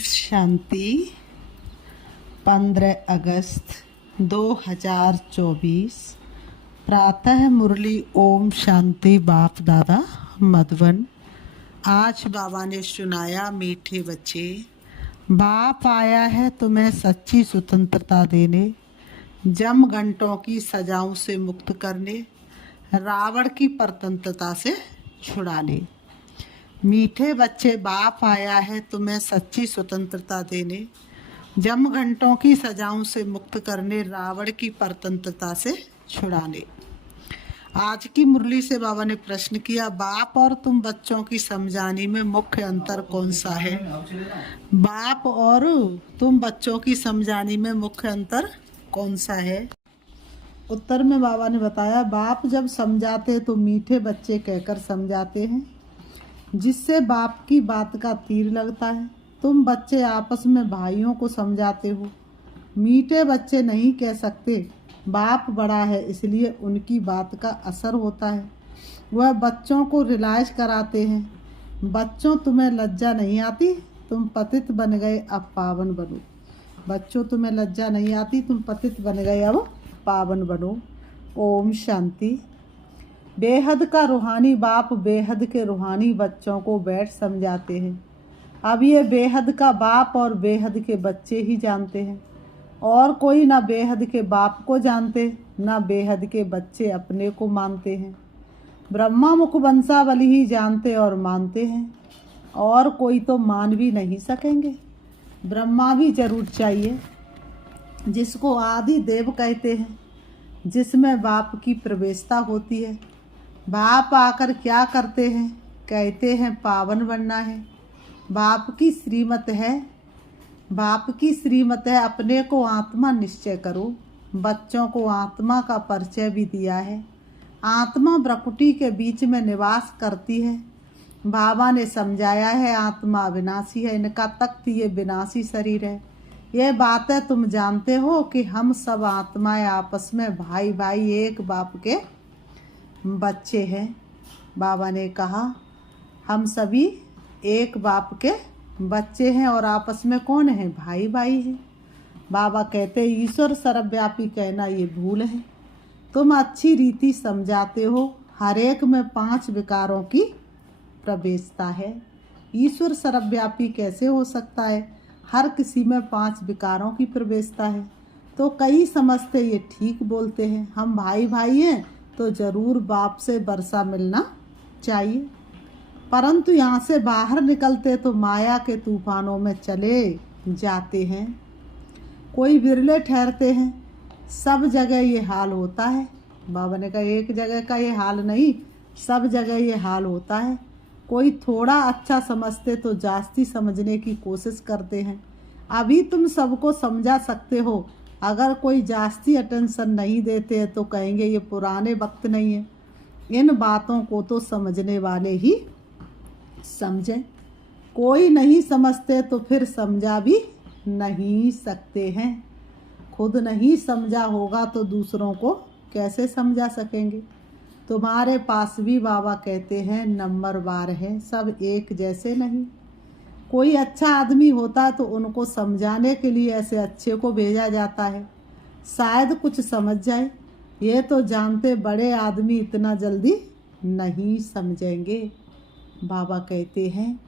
शांति। 15 अगस्त 2024 प्रातः मुरली। ओम शांति। बाप दादा मधुबन। आज बाबा ने सुनाया, मीठे बच्चे, बाप आया है तुम्हें सच्ची स्वतंत्रता देने, जम घंटों की सजाओं से मुक्त करने, रावण की परतंत्रता से छुड़ाने। मीठे बच्चे, बाप आया है तुम्हें सच्ची स्वतंत्रता देने, जम घंटों की सजाओं से मुक्त करने, रावण की परतंत्रता से छुड़ाने। आज की मुरली से बाबा ने प्रश्न किया, बाप और तुम बच्चों की समझाने में मुख्य अंतर कौन सा है? बाप और तुम बच्चों की समझाने में मुख्य अंतर कौन सा है? उत्तर में बाबा ने बताया, बाप जब समझाते तो मीठे बच्चे कहकर समझाते हैं, जिससे बाप की बात का तीर लगता है। तुम बच्चे आपस में भाइयों को समझाते हो। मीठे बच्चे नहीं कह सकते, बाप बड़ा है इसलिए उनकी बात का असर होता है। वह बच्चों को रियलाइज कराते हैं, बच्चों तुम्हें लज्जा नहीं आती, तुम पतित बन गए अब पावन बनो। बच्चों तुम्हें लज्जा नहीं आती, तुम पतित बन गए अब पावन बनो। ओम शांति। बेहद का रूहानी बाप बेहद के रूहानी बच्चों को बैठ समझाते हैं। अब ये बेहद का बाप और बेहद के बच्चे ही जानते हैं, और कोई ना बेहद के बाप को जानते, ना बेहद के बच्चे अपने को मानते हैं। ब्रह्मा मुख वंशावली ही जानते और मानते हैं, और कोई तो मान भी नहीं सकेंगे। ब्रह्मा भी जरूर चाहिए, जिसको आदि देव कहते हैं, जिसमें बाप की प्रवेशता होती है। बाप आकर क्या करते हैं? कहते हैं पावन बनना है। बाप की श्रीमत है, बाप की श्रीमत है, अपने को आत्मा निश्चय करो। बच्चों को आत्मा का परिचय भी दिया है। आत्मा प्रकृति के बीच में निवास करती है। बाबा ने समझाया है, आत्मा अविनाशी है, इनका तख्त ये विनाशी शरीर है। ये बातें तुम जानते हो कि हम सब आत्माएं आपस में भाई भाई एक बाप के बच्चे हैं। बाबा ने कहा, हम सभी एक बाप के बच्चे हैं और आपस में कौन है? भाई भाई हैं। बाबा कहते, ईश्वर सर्वव्यापी कहना ये भूल है। तुम अच्छी रीति समझाते हो, हर एक में 5 विकारों की प्रवेशता है। ईश्वर सर्वव्यापी कैसे हो सकता है? हर किसी में 5 विकारों की प्रवेशता है। तो कई समझते ये ठीक बोलते हैं, हम भाई भाई हैं तो जरूर बाप से वर्षा मिलना चाहिए। परंतु यहाँ से बाहर निकलते तो माया के तूफानों में चले जाते हैं। कोई विरले ठहरते हैं। सब जगह ये हाल होता है। बाबा ने कहा, एक जगह का ये हाल नहीं, सब जगह ये हाल होता है। कोई थोड़ा अच्छा समझते तो जास्ती समझने की कोशिश करते हैं। अभी तुम सबको समझा सकते हो, अगर कोई जास्ती अटेंशन नहीं देते हैं तो कहेंगे ये पुराने वक्त नहीं है। इन बातों को तो समझने वाले ही समझें। कोई नहीं समझते तो फिर समझा भी नहीं सकते हैं। खुद नहीं समझा होगा तो दूसरों को कैसे समझा सकेंगे? तुम्हारे पास भी बाबा कहते हैं नंबरवार है, सब एक जैसे नहीं। कोई अच्छा आदमी होता है तो उनको समझाने के लिए ऐसे अच्छे को भेजा जाता है, शायद कुछ समझ जाए। ये तो जानते बड़े आदमी इतना जल्दी नहीं समझेंगे। बाबा कहते हैं,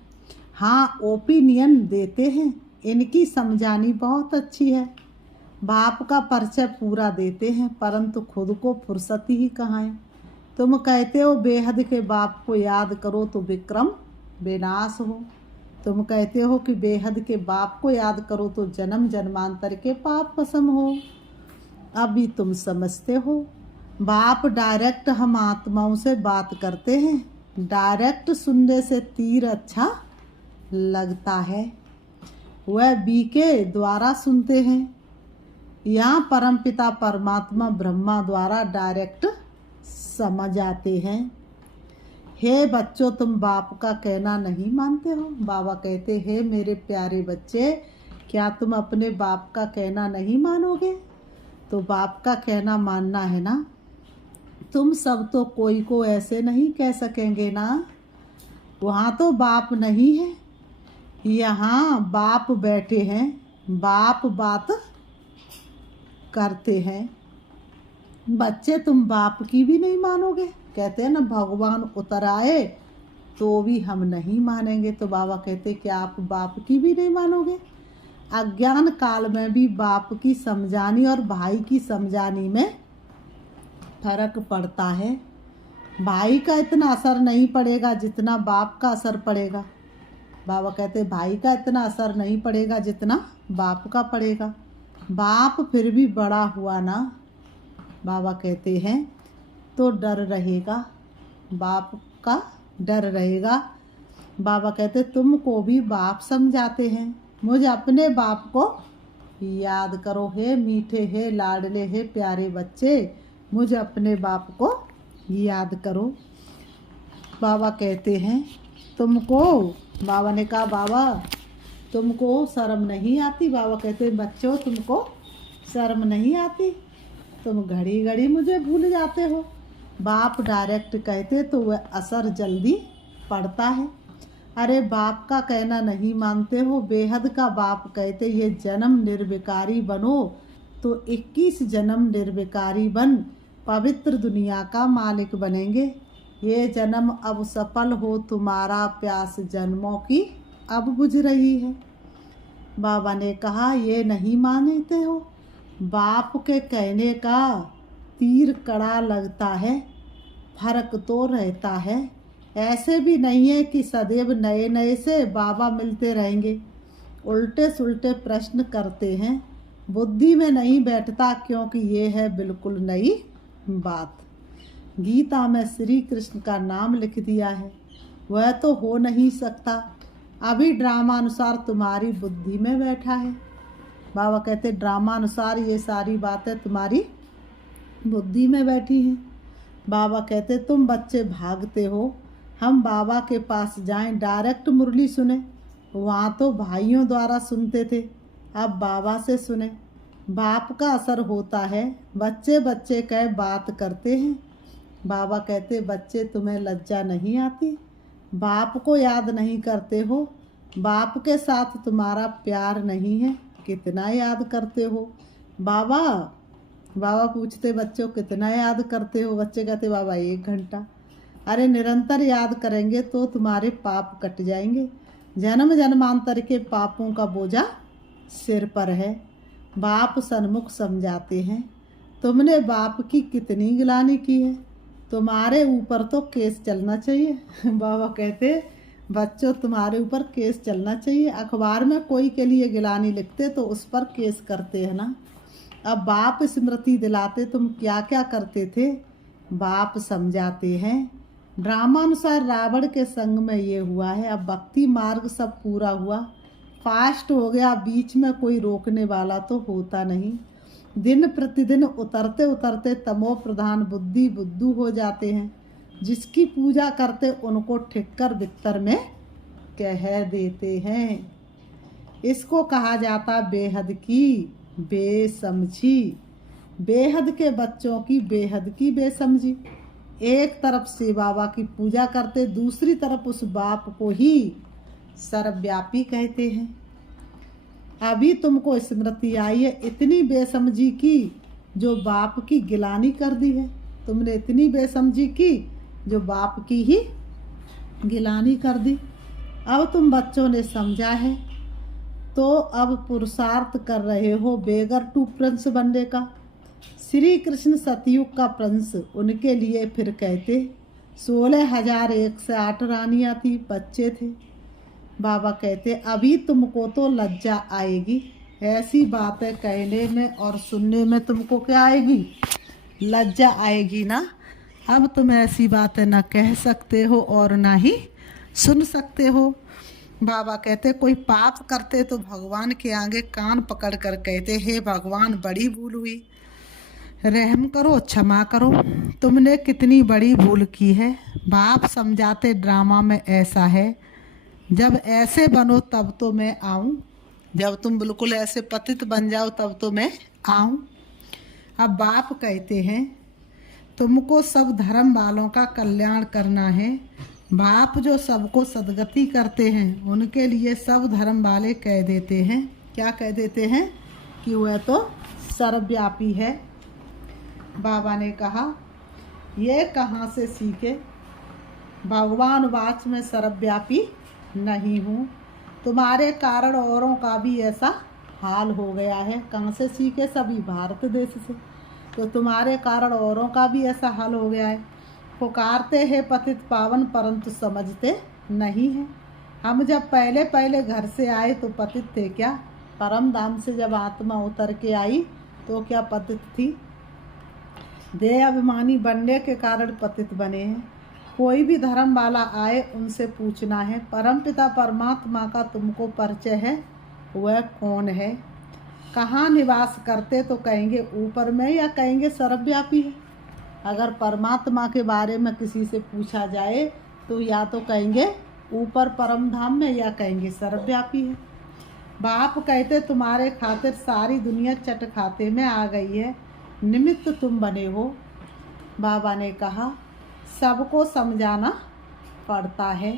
हाँ ओपिनियन देते हैं, इनकी समझानी बहुत अच्छी है। बाप का परिचय पूरा देते हैं, परंतु खुद को फुर्सत ही कहाँ है। तुम कहते हो बेहद के बाप को याद करो तो विक्रम विनाश हो। तुम कहते हो कि बेहद के बाप को याद करो तो जन्म जन्मांतर के पाप भस्म हो। अभी तुम समझते हो, बाप डायरेक्ट हम आत्माओं से बात करते हैं। डायरेक्ट सुनने से तीर अच्छा लगता है, वह बी के द्वारा सुनते हैं। यहाँ परमपिता परमात्मा ब्रह्मा द्वारा डायरेक्ट समझ आते हैं। हे बच्चों, तुम बाप का कहना नहीं मानते हो? बाबा कहते हैं, मेरे प्यारे बच्चे, क्या तुम अपने बाप का कहना नहीं मानोगे? तो बाप का कहना मानना है ना। तुम सब तो कोई को ऐसे नहीं कह सकेंगे ना, वहाँ तो बाप नहीं है। यहाँ बाप बैठे हैं, बाप बात करते हैं। बच्चे तुम बाप की भी नहीं मानोगे। कहते हैं ना भगवान उतर आए तो भी हम नहीं मानेंगे। तो बाबा कहते क्या आप बाप की भी नहीं मानोगे? अज्ञान काल में भी बाप की समझानी और भाई की समझानी में फर्क पड़ता है। भाई का इतना असर नहीं पड़ेगा जितना बाप का असर पड़ेगा। बाबा कहते भाई का इतना असर नहीं पड़ेगा जितना बाप का पड़ेगा। बाप फिर भी बड़ा हुआ ना, बाबा कहते हैं, तो डर रहेगा, बाप का डर रहेगा। बाबा कहते तुमको भी बाप समझाते हैं, मुझे अपने बाप को याद करो। हे मीठे, हे लाडले, हे प्यारे बच्चे, मुझे अपने बाप को याद करो। बाबा कहते हैं तुमको, बाबा ने कहा बाबा तुमको शर्म नहीं आती? बाबा कहते हैं बच्चों तुमको शर्म नहीं आती? तुम घड़ी घड़ी मुझे भूल जाते हो। बाप डायरेक्ट कहते तो वह असर जल्दी पड़ता है। अरे बाप का कहना नहीं मानते हो? बेहद का बाप कहते ये जन्म निर्विकारी बनो तो 21 जन्म निर्विकारी बन पवित्र दुनिया का मालिक बनेंगे। ये जन्म अब सफल हो, तुम्हारा प्यास जन्मों की अब बुझ रही है। बाबा ने कहा ये नहीं मानते हो? बाप के कहने का तीर कड़ा लगता है, फर्क तो रहता है। ऐसे भी नहीं है कि सदैव नए नए से बाबा मिलते रहेंगे। उल्टे सुल्टे प्रश्न करते हैं, बुद्धि में नहीं बैठता, क्योंकि ये है बिल्कुल नई बात। गीता में श्री कृष्ण का नाम लिख दिया है, वह तो हो नहीं सकता। अभी ड्रामा अनुसार तुम्हारी बुद्धि में बैठा है। बाबा कहते ड्रामा अनुसार ये सारी बातें तुम्हारी बुद्धि में बैठी हैं। बाबा कहते तुम बच्चे भागते हो, हम बाबा के पास जाएं, डायरेक्ट मुरली सुने। वहाँ तो भाइयों द्वारा सुनते थे, अब बाबा से सुने। बाप का असर होता है, बच्चे बच्चे कह बात करते हैं। बाबा कहते बच्चे तुम्हें लज्जा नहीं आती? बाप को याद नहीं करते हो? बाप के साथ तुम्हारा प्यार नहीं है? कितना याद करते हो? बाबा पूछते बच्चों कितना याद करते हो? बच्चे कहते बाबा 1 घंटा। अरे निरंतर याद करेंगे तो तुम्हारे पाप कट जाएंगे। जन्म जन्मांतर के पापों का बोझा सिर पर है। बाप सन्मुख समझाते हैं, तुमने बाप की कितनी गिलानी की है? तुम्हारे ऊपर तो केस चलना चाहिए। बाबा कहते बच्चों तुम्हारे ऊपर केस चलना चाहिए। अखबार में कोई के लिए गिलानी लिखते तो उस पर केस करते हैं ना। अब बाप स्मृति दिलाते तुम क्या क्या करते थे। बाप समझाते हैं, ड्रामानुसार रावण के संग में ये हुआ है। अब भक्ति मार्ग सब पूरा हुआ, फास्ट हो गया, बीच में कोई रोकने वाला तो होता नहीं। दिन प्रतिदिन उतरते उतरते तमो प्रधान बुद्धि बुद्धू हो जाते हैं। जिसकी पूजा करते उनको ठिक्कर बिस्तर में कह देते हैं। इसको कहा जाता बेहद की बेसमझी। बेहद के बच्चों की बेहद की बेसमझी। एक तरफ से बाबा की पूजा करते, दूसरी तरफ उस बाप को ही सर्वव्यापी कहते हैं। अभी तुमको स्मृति आई है इतनी बेसमझी की जो बाप की गिलानी कर दी है। तुमने इतनी बेसमझी की जो बाप की ही गिलानी कर दी। अब तुम बच्चों ने समझा है तो अब पुरुषार्थ कर रहे हो बेगर टू प्रिंस बनने का। श्री कृष्ण सतयुग का प्रिंस, उनके लिए फिर कहते 16,001 रानियाँ थी, बच्चे थे। बाबा कहते अभी तुमको तो लज्जा आएगी, ऐसी बातें कहने में और सुनने में तुमको क्या आएगी? लज्जा आएगी ना। अब तुम ऐसी बातें ना कह सकते हो और ना ही सुन सकते हो। बाबा कहते कोई पाप करते तो भगवान के आगे कान पकड़ कर कहते हे भगवान बड़ी भूल हुई, रहम करो, क्षमा करो, तुमने कितनी बड़ी भूल की है। बाप समझाते ड्रामा में ऐसा है, जब ऐसे बनो तब तो मैं आऊँ, जब तुम बिल्कुल ऐसे पतित बन जाओ तब तो मैं आऊँ। अब बाप कहते हैं तुमको सब धर्म वालों का कल्याण करना है, बाप जो सबको सदगति करते हैं उनके लिए सब धर्म वाले कह देते हैं, क्या कह देते हैं कि वह तो सर्वव्यापी है। बाबा ने कहा ये कहाँ से सीखे, भगवान वाच में सर्वव्यापी नहीं हूँ, तुम्हारे कारण औरों का भी ऐसा हाल हो गया है। कहाँ से सीखे, सभी भारत देश से। तो तुम्हारे कारण औरों का भी ऐसा हाल हो गया है। पुकारते हैं पतित पावन परंतु समझते नहीं हैं। हम जब पहले पहले घर से आए तो पतित थे क्या? परम धाम से जब आत्मा उतर के आई तो क्या पतित थी? देह अभिमानी बनने के कारण पतित बने हैं। कोई भी धर्म वाला आए उनसे पूछना है परमपिता परमात्मा का तुमको परिचय है, वह कौन है, कहाँ निवास करते, तो कहेंगे ऊपर में या कहेंगे सर्वव्यापी है। अगर परमात्मा के बारे में किसी से पूछा जाए तो या तो कहेंगे ऊपर परम धाम में या कहेंगे सर्वव्यापी है। बाप कहते तुम्हारे खातिर सारी दुनिया चट खाते में आ गई है, निमित्त तुम बने हो। बाबा ने कहा सबको समझाना पड़ता है,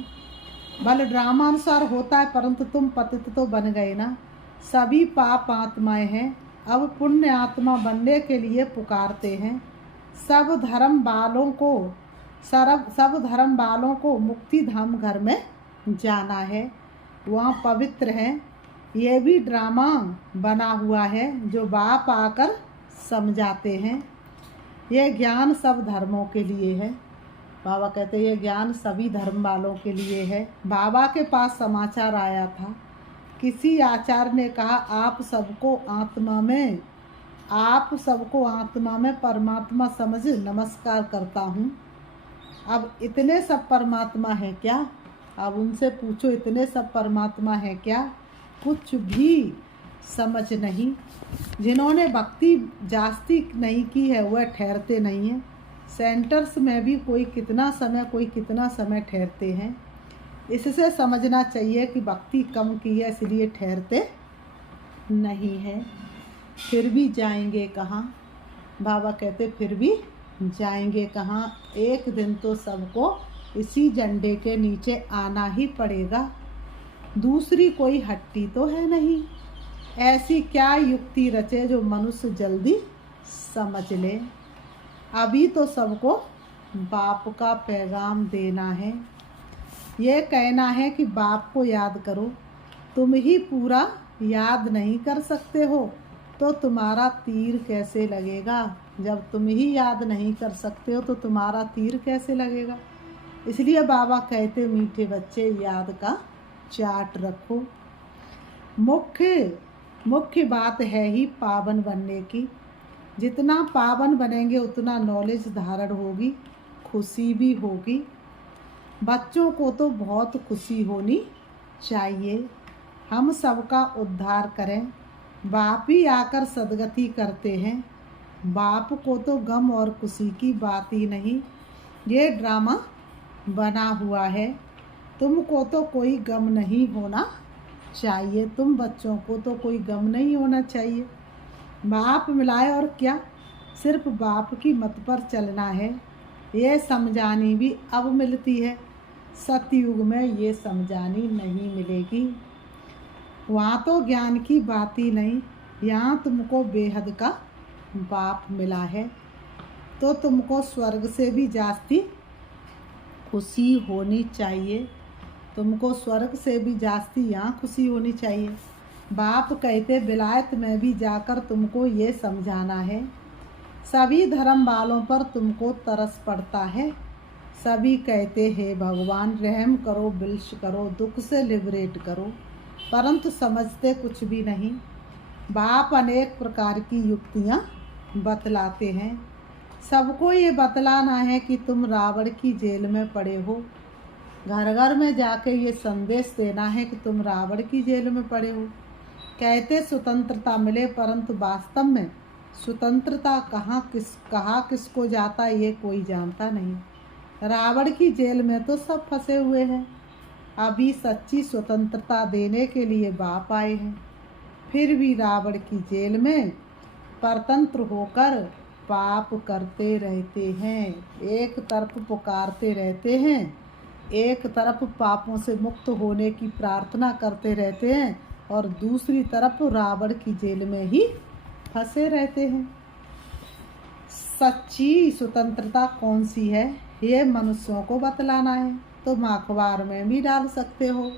बल ड्रामानुसार होता है, परंतु तुम पतित तो बन गए ना। सभी पाप आत्माएं हैं, अब पुण्य आत्मा बनने के लिए पुकारते हैं। सब धर्म वालों को मुक्ति धाम घर में जाना है, वहाँ पवित्र है। ये भी ड्रामा बना हुआ है जो बाप आकर समझाते हैं। ये ज्ञान सब धर्मों के लिए है। बाबा कहते हैं ये ज्ञान सभी धर्म वालों के लिए है। बाबा के पास समाचार आया था, किसी आचार्य ने कहा आप सबको आत्मा में परमात्मा समझ नमस्कार करता हूँ। अब इतने सब परमात्मा है क्या? अब उनसे पूछो इतने सब परमात्मा है क्या? कुछ भी समझ नहीं। जिन्होंने भक्ति जास्ती नहीं की है वह ठहरते नहीं हैं। सेंटर्स में भी कोई कितना समय ठहरते हैं। इससे समझना चाहिए कि भक्ति कम की है इसलिए ठहरते नहीं है। फिर भी जाएंगे कहाँ? बाबा कहते फिर भी जाएंगे कहाँ? एक दिन तो सबको इसी झंडे के नीचे आना ही पड़ेगा, दूसरी कोई हट्टी तो है नहीं। ऐसी क्या युक्ति रचे जो मनुष्य जल्दी समझ ले। अभी तो सबको बाप का पैगाम देना है, ये कहना है कि बाप को याद करो। तुम ही पूरा याद नहीं कर सकते हो तो तुम्हारा तीर कैसे लगेगा? जब तुम ही याद नहीं कर सकते हो तो तुम्हारा तीर कैसे लगेगा? इसलिए बाबा कहते मीठे बच्चे याद का चार्ट रखो। मुख्य बात है ही पावन बनने की। जितना पावन बनेंगे उतना नॉलेज धारण होगी, खुशी भी होगी। बच्चों को तो बहुत खुशी होनी चाहिए, हम सबका उद्धार करें। बाप ही आकर सदगति करते हैं। बाप को तो गम और खुशी की बात ही नहीं, ये ड्रामा बना हुआ है। तुमको तो कोई गम नहीं होना चाहिए, तुम बच्चों को तो कोई गम नहीं होना चाहिए। बाप मिलाए और क्या, सिर्फ बाप की मत पर चलना है। ये समझानी भी अब मिलती है, सतयुग में ये समझानी नहीं मिलेगी। वहाँ तो ज्ञान की बात ही नहीं, यहाँ तुमको बेहद का बाप मिला है तो तुमको स्वर्ग से भी जास्ती खुशी होनी चाहिए। तुमको स्वर्ग से भी जास्ती यहाँ खुशी होनी चाहिए। बाप कहते विलायत में भी जाकर तुमको ये समझाना है। सभी धर्म वालों पर तुमको तरस पड़ता है। सभी कहते हैं भगवान रहम करो, बिल्श करो, दुख से लिबरेट करो, परंतु समझते कुछ भी नहीं। बाप अनेक प्रकार की युक्तियाँ बतलाते हैं। सबको ये बतलाना है कि तुम रावण की जेल में पड़े हो। घर घर में जाके ये संदेश देना है कि तुम रावण की जेल में पड़े हो। कहते स्वतंत्रता मिले, परंतु वास्तव में स्वतंत्रता कहाँ किसको जाता ये कोई जानता नहीं। रावण की जेल में तो सब फंसे हुए हैं। अभी सच्ची स्वतंत्रता देने के लिए बाप आए हैं, फिर भी रावण की जेल में परतंत्र होकर पाप करते रहते हैं। एक तरफ पुकारते रहते हैं एक तरफ पापों से मुक्त होने की प्रार्थना करते रहते हैं और दूसरी तरफ रावण की जेल में ही फंसे रहते हैं। सच्ची स्वतंत्रता कौन सी है, ये मनुष्यों को बतलाना है। तुम अखबार में भी डाल सकते हो।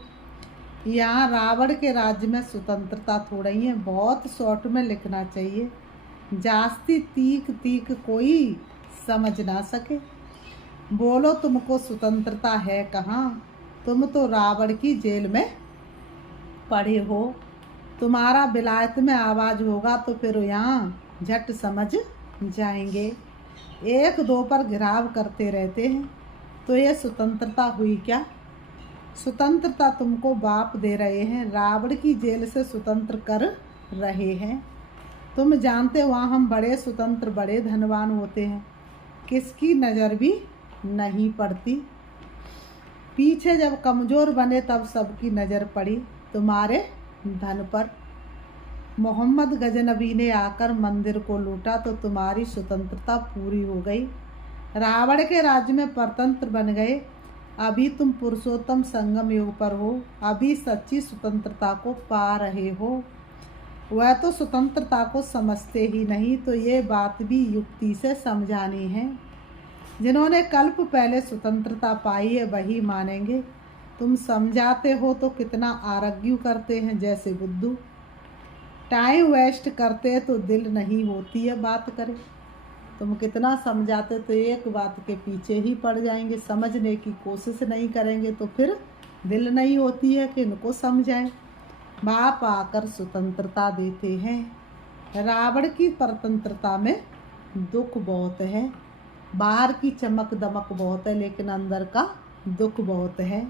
यहाँ रावण के राज्य में स्वतंत्रता थोड़ा ही है, बहुत शॉर्ट में लिखना चाहिए, जास्ती तीक तीक कोई समझ ना सके। बोलो तुमको स्वतंत्रता है कहाँ, तुम तो रावण की जेल में पड़े हो। तुम्हारा विलायत में आवाज़ होगा तो फिर यहाँ झट समझ जाएंगे। एक दो पर घिराव करते रहते हैं, तो ये स्वतंत्रता हुई क्या? स्वतंत्रता तुमको बाप दे रहे हैं, रावण की जेल से स्वतंत्र कर रहे हैं। तुम जानते वहाँ हम बड़े स्वतंत्र बड़े धनवान होते हैं, किसकी नज़र भी नहीं पड़ती। पीछे जब कमज़ोर बने तब सबकी नज़र पड़ी तुम्हारे धन पर। मोहम्मद गजनबी ने आकर मंदिर को लूटा तो तुम्हारी स्वतंत्रता पूरी हो गई। रावण के राज्य में परतंत्र बन गए। अभी तुम पुरुषोत्तम संगम युग पर हो, अभी सच्ची स्वतंत्रता को पा रहे हो। वह तो स्वतंत्रता को समझते ही नहीं, तो ये बात भी युक्ति से समझानी है। जिन्होंने कल्प पहले स्वतंत्रता पाई है वही मानेंगे। तुम समझाते हो तो कितना आर्ग्यू करते हैं जैसे बुद्धू। टाइम वेस्ट करते तो दिल नहीं होती है बात करे। तुम कितना समझाते तो एक बात के पीछे ही पड़ जाएंगे, समझने की कोशिश नहीं करेंगे तो फिर दिल नहीं होती है कि इनको समझाएं। बाप आकर स्वतंत्रता देते हैं। रावण की परतंत्रता में दुख बहुत है, बाहर की चमक दमक बहुत है लेकिन अंदर का दुख बहुत है,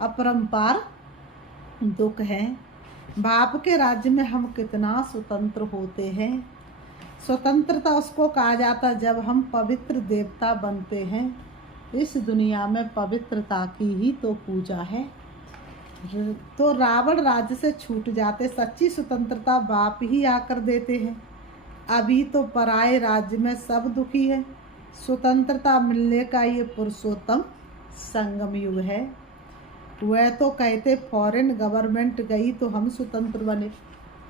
अपरंपार दुख है। बाप के राज्य में हम कितना स्वतंत्र होते हैं। स्वतंत्रता उसको कहा जाता जब हम पवित्र देवता बनते हैं। इस दुनिया में पवित्रता की ही तो पूजा है। तो रावण राज्य से छूट जाते, सच्ची स्वतंत्रता बाप ही आकर देते हैं। अभी तो पराये राज्य में सब दुखी है। स्वतंत्रता मिलने का ये पुरुषोत्तम संगम युग है। वह तो कहते फॉरेन गवर्नमेंट गई तो हम स्वतंत्र बने।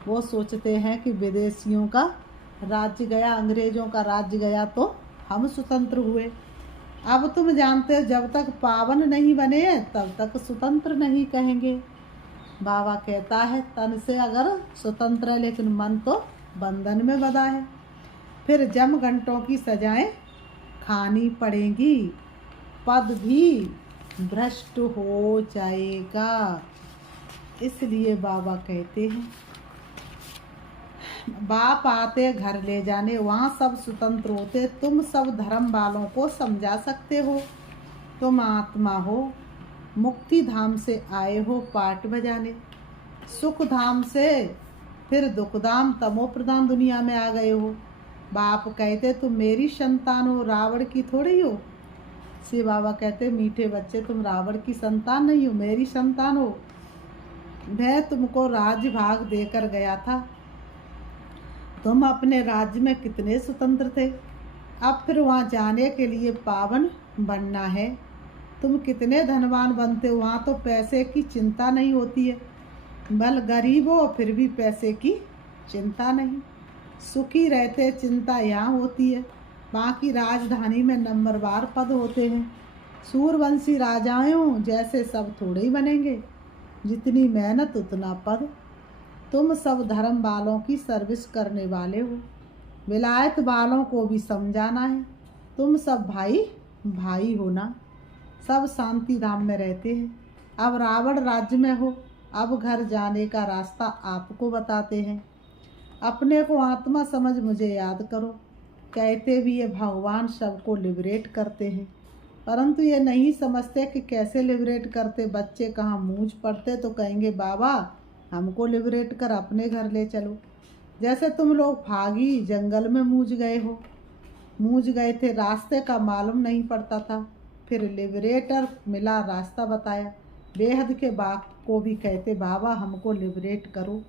वो सोचते हैं कि विदेशियों का राज्य गया, अंग्रेजों का राज्य गया तो हम स्वतंत्र हुए। अब तुम जानते हो जब तक पावन नहीं बने तब तक स्वतंत्र नहीं कहेंगे। बाबा कहता है तन से अगर स्वतंत्र है लेकिन मन तो बंधन में बंधा है, फिर जम घंटों की सजाएं खानी पड़ेंगी, पद भी भ्रष्ट हो जाएगा। इसलिए बाबा कहते हैं बाप आते घर ले जाने, वहाँ सब स्वतंत्र होते। तुम सब धर्म वालों को समझा सकते हो। तुम आत्मा हो, मुक्ति धाम से आए हो पाठ बजाने, सुख धाम से फिर दुख धाम तमो प्रधान दुनिया में आ गए हो। बाप कहते तुम मेरी संतान हो, रावण की थोड़ी हो। शिव बाबा कहते मीठे बच्चे तुम रावण की संतान नहीं हो, मेरी संतान हो। वह तुमको राज्य भाग देकर गया था, तुम अपने राज्य में कितने स्वतंत्र थे। अब फिर वहाँ जाने के लिए पावन बनना है। तुम कितने धनवान बनते हो, वहाँ तो पैसे की चिंता नहीं होती है। बल गरीब हो फिर भी पैसे की चिंता नहीं, सुखी रहते। चिंता यहाँ होती है। बाकी राजधानी में नंबरवार पद होते हैं। सूरवंशी राजाओं जैसे सब थोड़े ही बनेंगे, जितनी मेहनत उतना पद। तुम सब धर्म वालों की सर्विस करने वाले हो, विलायत वालों को भी समझाना है। तुम सब भाई भाई हो ना, सब शांति धाम में रहते हैं। अब रावण राज्य में हो, अब घर जाने का रास्ता आपको बताते हैं। अपने को आत्मा समझ मुझे याद करो। कहते भी ये भगवान सबको लिबरेट करते हैं, परंतु ये नहीं समझते कि कैसे लिबरेट करते। बच्चे कहाँ मूंछ पड़ते तो कहेंगे बाबा हमको लिबरेट कर अपने घर ले चलो। जैसे तुम लोग भागी जंगल में मूझ गए हो, मूझ गए थे, रास्ते का मालूम नहीं पड़ता था, फिर लिबरेटर मिला, रास्ता बताया। बेहद के बाप को भी कहते बाबा हमको लिबरेट करो,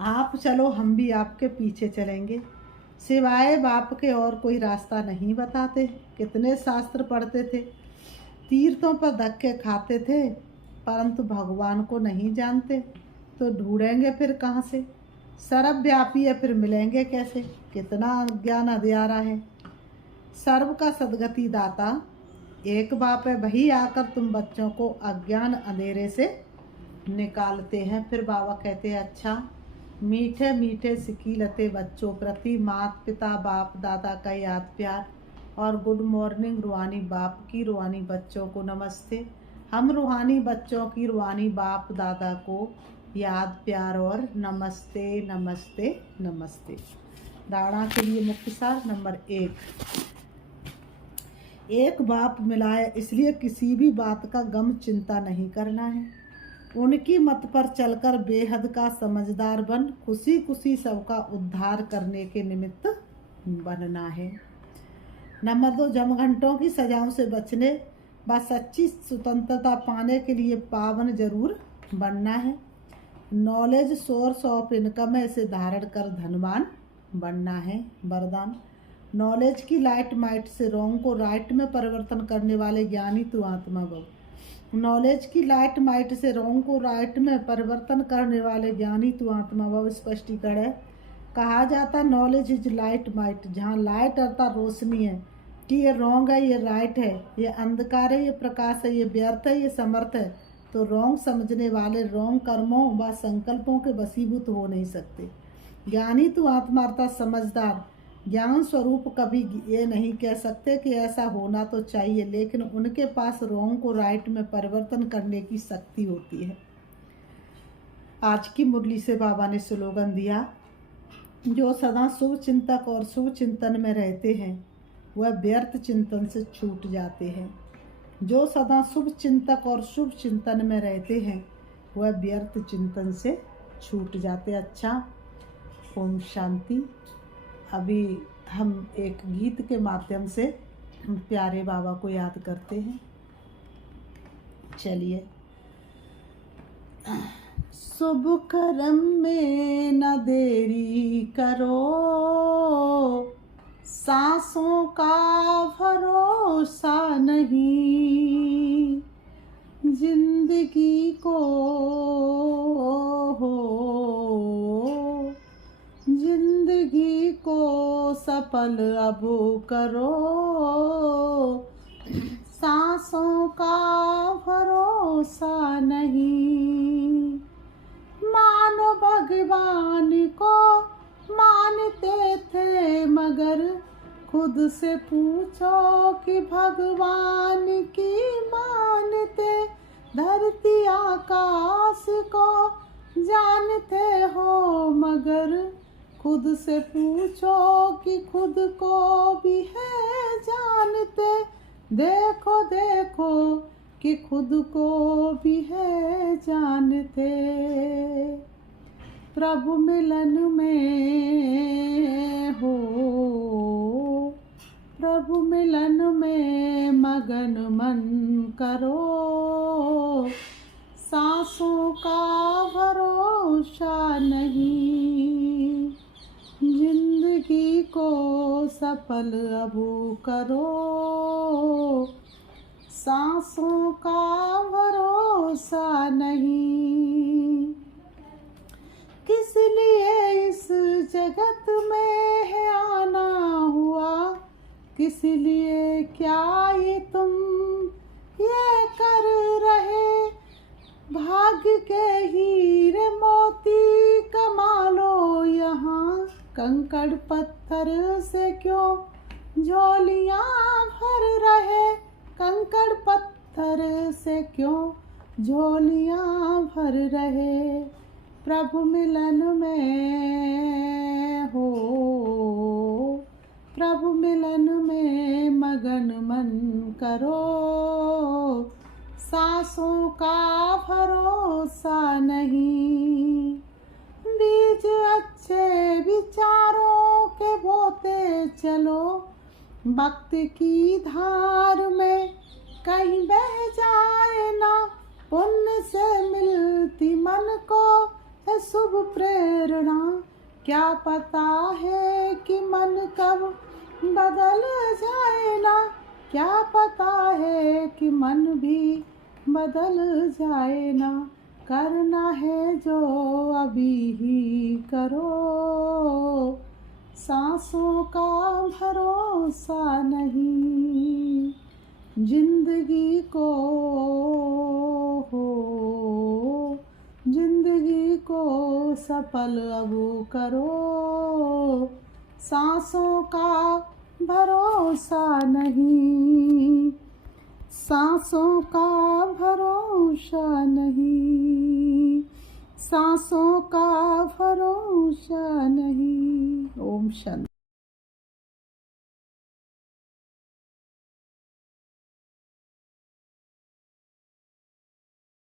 आप चलो हम भी आपके पीछे चलेंगे। सिवाय बाप के और कोई रास्ता नहीं बताते। कितने शास्त्र पढ़ते थे, तीर्थों पर धक्के खाते थे, परंतु भगवान को नहीं जानते, तो ढूंढेंगे फिर कहाँ से? सर्वव्यापी है, फिर मिलेंगे कैसे? कितना ज्ञान अंधियारा है। सर्व का सदगति दाता एक बाप है, वही आकर तुम बच्चों को अज्ञान अंधेरे से निकालते हैं। फिर बाबा कहते हैं, अच्छा मीठे मीठे सिकीलते बच्चों प्रति माता पिता बाप दादा का याद प्यार और गुड मॉर्निंग। रूहानी बाप की रूहानी बच्चों को नमस्ते। हम रूहानी बच्चों की रूहानी बाप दादा को याद प्यार और नमस्ते नमस्ते नमस्ते। धारणा के लिए मुख्य सार नंबर 1, बाप मिला है, इसलिए किसी भी बात का गम चिंता नहीं करना है। उनकी मत पर चलकर बेहद का समझदार बन खुशी खुशी सबका उद्धार करने के निमित्त बनना है। नंबर 2, जमघंटों की सजाओं से बचने व सच्ची स्वतंत्रता पाने के लिए पावन जरूर बनना है। नॉलेज सोर्स ऑफ इनकम है, इसे धारण कर धनवान बनना है। वरदान, नॉलेज की लाइट माइट से रॉन्ग को राइट में परिवर्तन करने वाले ज्ञानी तू आत्मा भव। नॉलेज की लाइट माइट से रॉन्ग को राइट में परिवर्तन करने वाले ज्ञानी तू आत्मा भव। स्पष्टीकरण है, कहा जाता नॉलेज इज लाइट माइट, जहाँ लाइट अर्थात रोशनी है कि ये रॉन्ग है, ये राइट है, ये अंधकार है, ये प्रकाश है, ये व्यर्थ है, ये समर्थ है, तो रॉन्ग समझने वाले रॉन्ग कर्मों व संकल्पों के वशीभूत हो नहीं सकते। ज्ञानी तू आत्मा अर्थात समझदार ज्ञान स्वरूप कभी ये नहीं कह सकते कि ऐसा होना तो चाहिए, लेकिन उनके पास रॉन्ग को राइट में परिवर्तन करने की शक्ति होती है। आज की मुरली से बाबा ने स्लोगन दिया, जो सदा शुभ चिंतक और शुभ चिंतन में रहते हैं वह व्यर्थ चिंतन से छूट जाते हैं। जो सदा शुभ चिंतक और शुभ चिंतन में रहते हैं वह व्यर्थ चिंतन से छूट जाते। अच्छा, ओम शांति। अभी हम एक गीत के माध्यम से प्यारे बाबा को याद करते हैं। चलिए। शुभ कर्म में न देरी करो, सांसों का भरोसा नहीं, जिंदगी को जिंदगी को सफल अब करो, सांसों का भरोसा नहीं। मानो भगवान को मानते थे, मगर खुद से पूछो कि भगवान की मानते। धरती आकाश को जानते हो, मगर खुद से पूछो कि खुद को भी है जानते। देखो देखो कि खुद को भी है जानते। प्रभु मिलन में हो, प्रभु मिलन में मगन मन करो, सांसों का भरोसा नहीं, जिंदगी को सफल अब करो, सांसों का भरोसा नहीं। किस लिए इस जगत में है आना हुआ, किस लिए क्या ये तुम ये कर रहे। भाग्य के हीरे मोती कमा लो यहाँ, कंकड़ पत्थर से क्यों झोलियाँ भर रहे। कंकड़ पत्थर से क्यों झोलियाँ भर रहे। प्रभु मिलन में हो, प्रभु मिलन में मगन मन करो, सांसों का भरोसा नहीं। बीज अच्छे विचारों के बोते चलो, वक्त की धार में कहीं बह जाए ना। पुण्य से मिलती मन को है शुभ प्रेरणा, क्या पता है कि मन कब बदल जाए ना। क्या पता है कि मन भी बदल जाए ना, करना है जो अभी ही करो। सांसों का भरोसा नहीं, जिंदगी को हो, जिंदगी को सफल अब करो। सांसों का भरोसा नहीं, सांसों का भरोसा नहीं, सांसों का भरोसा नहीं। ओम शांति।